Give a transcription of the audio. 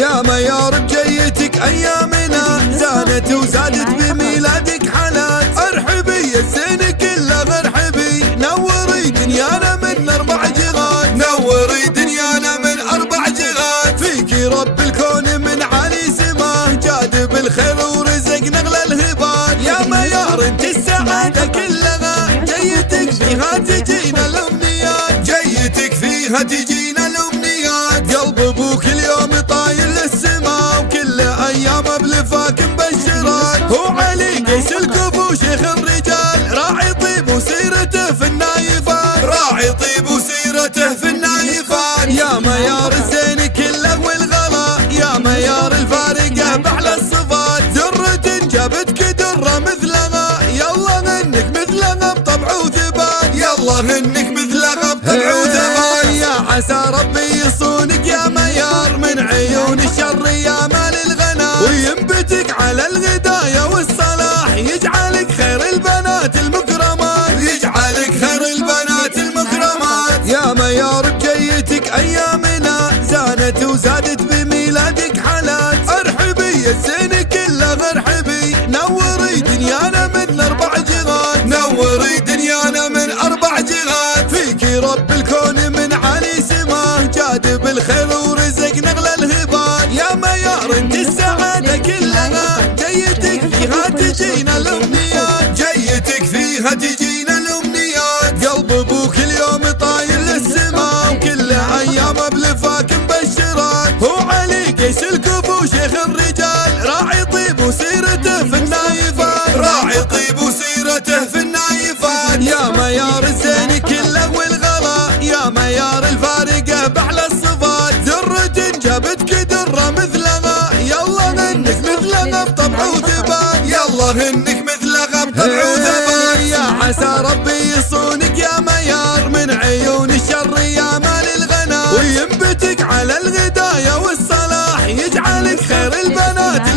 يا ميار بجيتك ايامنا زانت وزادت بميلادك حالات. ارحبي يا الزين كله ارحبي، نوري دنيانا من 4 جهات، نوري دنيانا من 4 جهات. فيكي رب الكون من عالي سماه، جاد بالخير ورزقنا اغلى الهبات. يا ميار انت السعادة كلها، جيتك فيها تجينا الامنيات، جيتك فيها تجينا الامنيات. قلب ابوك اليوم طاير للسما، وكل ايامه بلفاك مبشرات. هو علي قيس الكفو شيخ الرجال، راعي طيب وسيرته في النايفات، راعي طيب وسيرته في النايفات. يا ميار الزين كله والغلا، يا ميار الفارقه باحلى الصفات. درة جابتك درة مثلها، يلا انك مثلها بطبع وثبات، يلا انك مثلها بطبع وثبات. يا عسى ربي يصونك يا ميار من عيون الشر يا مال الغنا، وينبتك على الغدايا والصلاح، يجعلك خير البنات المكرمات، يجعلك خير البنات المكرمات. يا ميار بجيتك ايامنا زانت وزادت بميلادك حالات. ارحبي يا الزين كله ارحبي، نوري دنيانا من 4 جهات، نوري دنيانا من 4 جهات. فيكي رب الكون من عالي سماه، جاد بالخير ورزقنا اغلى الهبات. يا ميار انت السعادة كلها، جيتك فيها تجينا الامنيات، جيتك فيها تجينا الامنيات. قلب ابوك اليوم طاير للسما، وكل ايامه بلفاك مبشرات. هو علي قيس الكفو شيخ الرجال، راعي طيب وسيرته في النايفات، راعي طيب وسيرته في النايفات. يا ميار الزين كله والغلا، يا ميار الفارقه باحلى الصفات. درة جابتك درة مثلها، يلا انك مثلها بطبع وثبات، يلا انك مثلها بطبع وثبات. يا عسى ربي يصونك يا ميار من عيون الشر يا مال الغنا، وينبتك على الغدايا والصلاح، يجعلك خير البنات